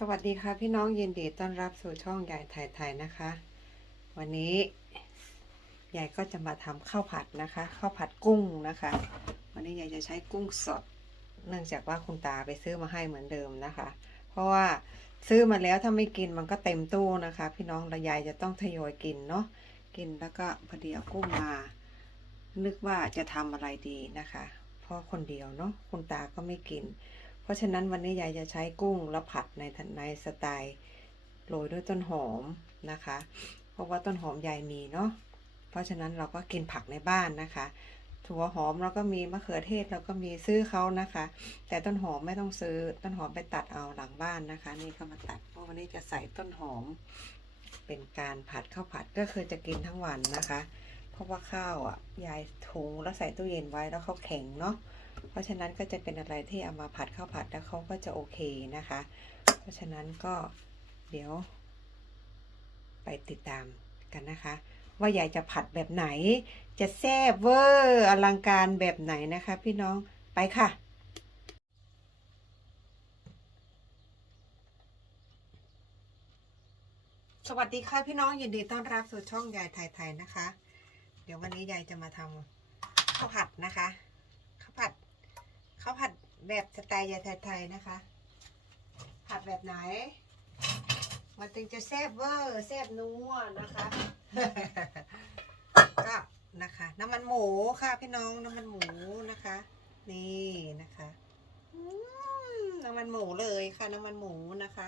สวัสดีค่ะพี่น้องยินดีต้อนรับสู่ช่องยายไทยไทยนะคะ วันนี้ยายก็จะมาทำข้าวผัดนะคะข้าวผัดกุ้งนะคะ วันนี้ยายจะใช้กุ้งสด เนื่องจากว่าคุณตาไปซื้อมาให้เหมือนเดิมนะคะ เพราะว่าซื้อมาแล้วถ้าไม่กินมันก็เต็มตู้นะคะ พี่น้องและยายจะต้องทยอยกินเนาะกินแล้วก็พอดีเอากุ้งมา นึกว่าจะทำอะไรดีนะคะ เพราะคนเดียวเนาะคุณตาก็ไม่กิน เพราะฉะนั้นวันนี้ยายจะใช้กุ้งแล้วผัดในในสไตล์โรยด้วยต้นหอมนะคะ เพราะว่าต้นหอมยายมีเนาะเพราะฉะนั้นเราก็กินผักในบ้านนะคะ ถั่วหอมเราก็มีมะเขือเทศเราก็มีซื้อเขานะคะ แต่ต้นหอมไม่ต้องซื้อต้นหอมไปตัดเอาหลังบ้านนะคะ นี่ก็มาตัดเพราะวันนี้จะใส่ต้นหอม เป็นการผัดข้าวผัดก็คือจะกินทั้งวันนะคะ เพราะว่าข้าวอะยายทุงแล้วใส่ตู้เย็นไว้แล้วเขาแข็งเนาะ เพราะฉะนั้นก็จะเป็นอะไรที่เอามาผัดข้าวผัดแล้วเขาก็จะโอเคนะคะ เพราะฉะนั้นก็เดี๋ยว ไปติดตามกันนะคะ ว่ายายจะผัดแบบไหน จะแซ่บเวอร์อลังการแบบไหนนะคะ พี่น้องไปค่ะสวัสดีค่ะพี่น้องยินดีต้อนรับสู่ช่องยายไทยไทยนะคะ เดี๋ยววันนี้ยายจะมาทำข้าวผัดนะคะข้าวผัด ข้าวผัด แบบสไตล์ยาไทยๆนะคะ ผัดแบบไหน มันถึงจะแซ่บเวอร์แซ่บนัวนะคะ ก็นะคะ น้ำมันหมูค่ะพี่น้องน้ำมันหมูนะคะ นี่นะคะน้ำมันหมูเลยค่ะน้ำมันหมูนะคะ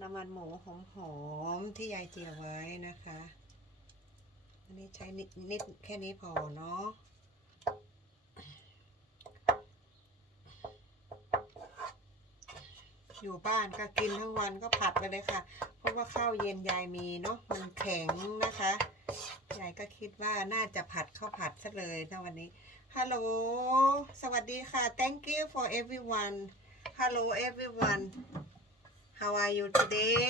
น้ำมันหมูหอมๆที่ยายเจียวไว้นะคะอันนี้ใช้นิดนิดแค่นี้พอเนาะ อยู่บ้านก็กินทั้งวันก็ผัดไปเลยค่ะ เพราะว่าข้าวเย็นยายมีเนาะมันแข็งนะคะยายก็คิดว่าน่าจะผัดข้าวผัดซะเลยนะวันนี้ฮัลโหลสวัสดีค่ะ thank you for everyone hello everyone how are you today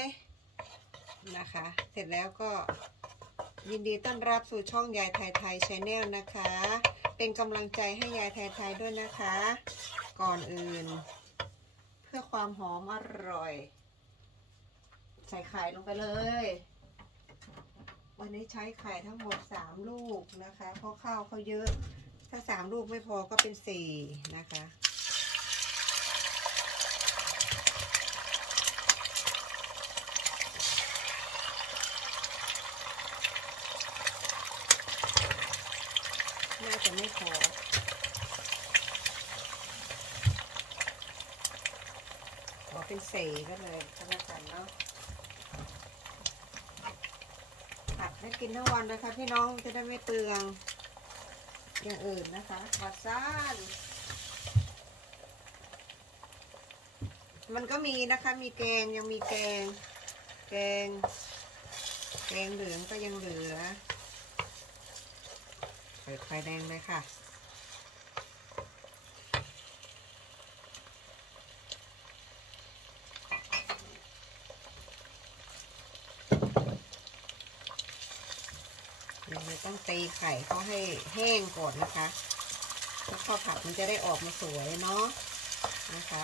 นะคะ เสร็จแล้วก็ยินดีต้อนรับสู่ช่องยายไทยไทยชแนลนะคะ เป็นกำลังใจให้ยายไทยไทยด้วยนะคะ ก่อนอื่น พื่อความหอมอร่อย ใส่ไข่ลงไปเลย วันนี้ใช้ไข่ทั้งหมดสามลูกนะคะ เพราะข้าวเขาเยอะ ถ้าสามลูกไม่พอก็เป็นสี่นะคะน่าจะไม่พอ เป็นสี่ก็เลยก็แล้วกันเนาะผัดให้กินทั้งวันนะคะพี่น้องจะได้ไม่เปลืองอย่างอื่นนะคะวัดซ่านมันก็มีนะคะมีแกงยังมีแกง แกง แกงเหลืองก็ยังเหลือเปิดไฟแดงเลยค่ะ เราต้องตีไข่เขาให้แห้งก่อนนะคะแล้วข้าวผัดมันจะได้ออกมาสวยเนาะนะคะ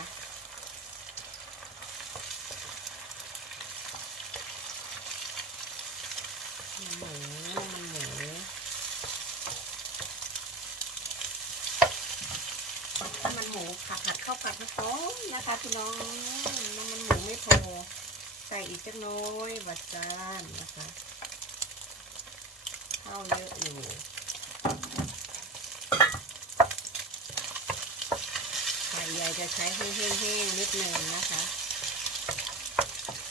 หมูมันหมูน้มันหมูผัดผัดข้าวผัดให้หอมนะคะพี่น้องน้ำมันหมูไม่พอใส่อีกจักน้อยบัดจานนะคะ ข้าวเยอะอยู่ไข่ยายจะใช้แห้งๆนิดนึงนะคะ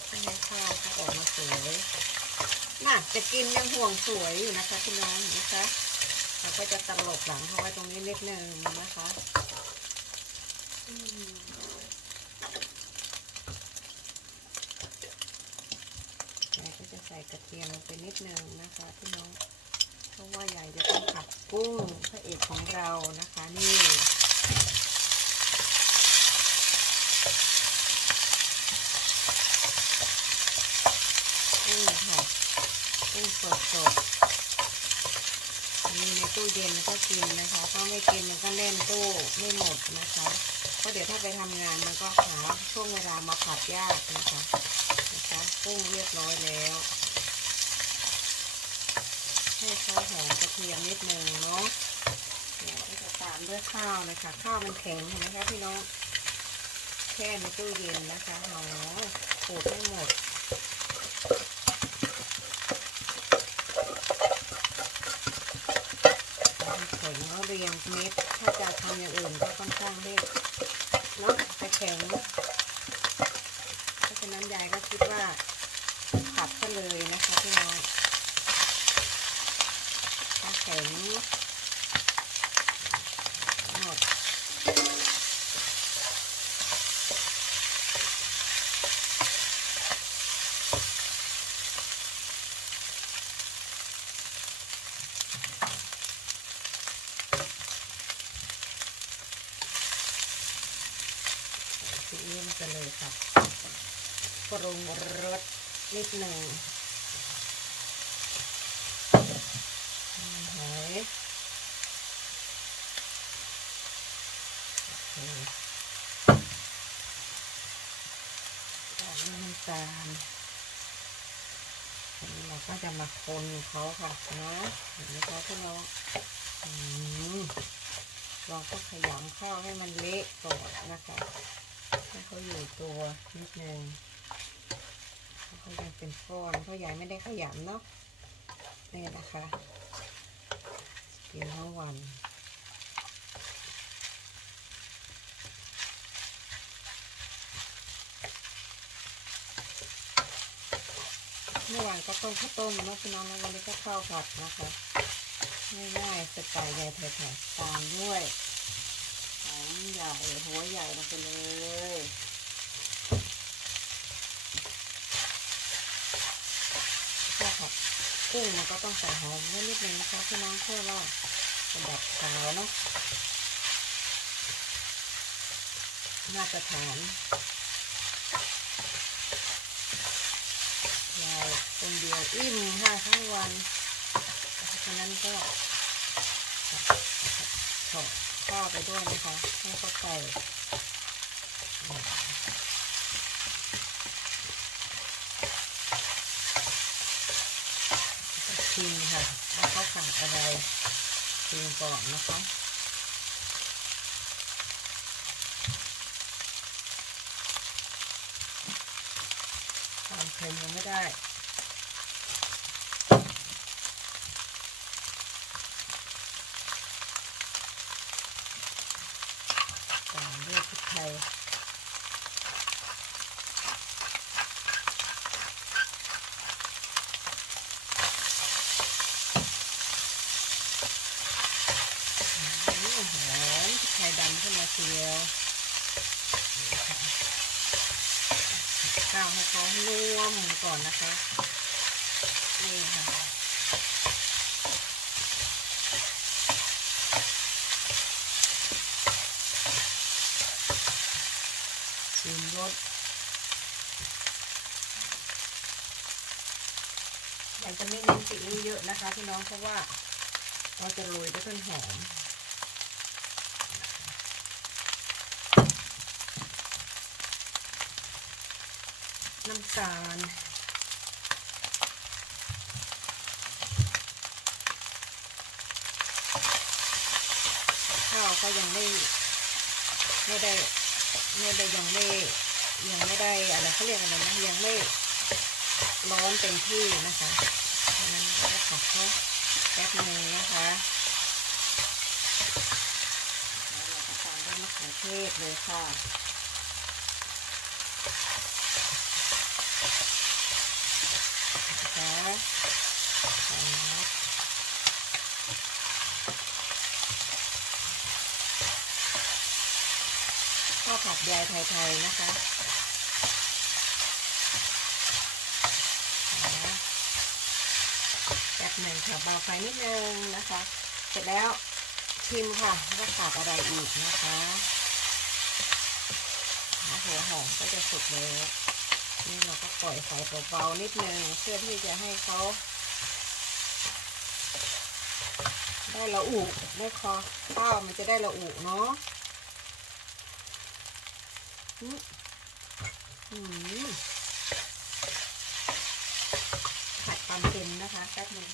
ให้ข้าวเขาออกมาสวยน่ะจะกินยังห่วงสวยอยู่นะคะพี่น้องนะคะเราก็จะตลบหลังเขาไว้ตรงนี้นิดนึงนะคะอืมยาก็จะใส่กระเทียมลงไปนิดนึงนะคะพี่น้อง เพราะว่าใหญ่จะต้องผัดกุ้งพระเอกของเรานะคะนี่กุ้งค่ะกุ้งสดสดๆมีในตู้เย็นก็กินนะคะถ้าไม่กินมันก็เล่นตู้ไม่หมดนะคะเพราะเดี๋ยวถ้าไปทำงานมันก็หาช่วงเวลามาผัดยากนะคะนะคะกุ้งเรียบร้อยแล้ว ให้เขาหอมกระเทียมนิดนึงเนาะเดี๋ยวก็จะตามด้วยข้าวนะคะ ข้าวมันแข็งเห็นไหมคะพี่น้องแช่ในตู้เย็นนะคะหอมขูดไม่หมดแข็งแล้วเรียงเม็ดถ้าจะทำอย่างอื่นก็ค่อนข้างที่เนาะจะแข็งเพราะฉะนั้นยายก็คิดว่าตัดซะเลยนะคะพี่น้อง แข็งหมดซีอิ๊วมันจะเลยค่ะปรุงรสนิดหนึ่งอืมหอยโอเคตามด้วยน้ำตาลอันนี้เรา ก็จะมาคนเขาค่ะนะเห็นไหมคะพี่น้องอืมเราก็ขยำข้าวให้มันเละก่อนนะคะให้เขาอยู่ตัวนิดนึงเขายังเป็นก้อนเขาะยายไม่ได้ขยำเนาะนี่นะคะกินทั้งวัน เมื่อวานก็ต้มข้าวต้มเนาะพี่น้องววันนี้ก็ข้าวผัดนะคะง่ายๆสไตล์ยายไทยๆตามด้วยหอมใหญ่หัวใหญ่ลงไปเลยข้าวผัดกุ้งมันก็ต้องใส่หอมนิดนึงนะคะพี่น้องเพื่อว่าจะแบบขาวเนาะมาตรฐานยายคนเดี ยวอิ่มค่ะทั้งวันเพราะฉะนั้นก็ถอดข้าวไปด้วยนะคะให้เขาใส่ชิมค่ะว่าเขาขาดอะไรชิมก่อนนะคะความเค็มยังไม่ได้ ตามด้วยพริก ไทยอืมหอมพริกไทยดำขึ้นมาทีเดียวข้าวให้เขาร่มก่อนนะคะ นี่ค่ะ ชิมรสอยากจะไม่เน้นซี อะนะคะพี่น้องเพราะว่าเราจะโรยด้วยต้นหอมน้ำตาลข้าวก็ยังไม่ไม่ได้ไม่ได้ยังไม่ยังไม่ได้อะไรเขาเรียกอะไรนะยังไม่ร้อนเต็มที่นะคะ นั้นก็จะผัดเขาแป๊บนึงนะคะแล้วเราจะตามด้วยมะเขือเทศเลยค่ะนะคะครับข้าวผัดยายไทยๆนะคะแป๊บ หนึ่งค่ะเบาไฟนิดนึงนะคะ เสร็จแล้วชิมค่ะว่าขาดอะไรอีกนะคะหัวหอมก็จะสุกแล้วนี่เราก็ปล่อยไฟเบาๆนิดนึงเพื่อที่จะให้เขาได้ละอุได้คอข้าวมันจะได้ละอุเนาะอืมผัดความเค็มนะคะแป๊บหนึง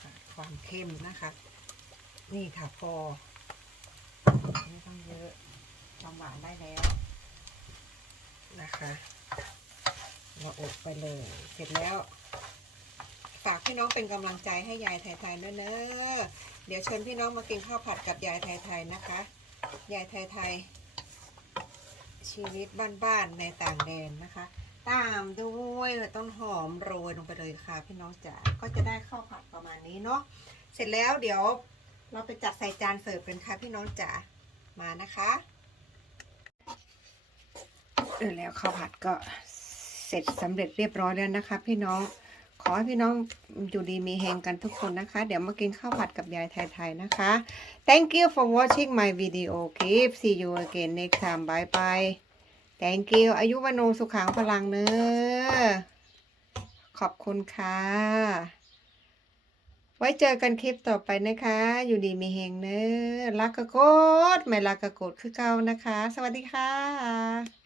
ผัดความ เค็มนะคะ นี่ค่ะพอไม่ต้องเยอะความหวานได้แล้วนะคะเราอบไปเลย เสร็จแล้ว ฝากพี่น้องเป็นกำลังใจให้ยายไทยๆเนอะเนอะเดี๋ยวเชิญพี่น้องมากินข้าวผัดกับยายไทยๆนะคะ ยายไทยๆชีวิตบ้านๆในต่างแดนนะคะ ตามด้วยต้นหอมโรยลงไปเลยค่ะ พี่น้องจ๋าก็จะได้ข้าวผัดประมาณนี้เนาะ เสร็จแล้วเดี๋ยวเราไปจัดใส่จานเสิร์ฟกันค่ะพี่น้องจ๋ามานะคะเออแล้วข้าวผัดก็เสร็จสำเร็จเรียบร้อยแล้วนะคะ พี่น้องขอให้พี่น้องอยู่ดีมีเฮงกันทุกคนนะคะ เดี๋ยวมากินข้าวผัดกับยายไทยๆนะคะ Thank you for watching my video keep see you again next time bye bye Thank you อายุวโนสุขังพลังเนอขอบคุณค่ะ ไว้เจอกันคลิปต่อไปนะคะ อยู่ดีมีเฮงเนอะรักกะโกดไม่รักกะโกดคือเก่านะคะ สวัสดีค่ะ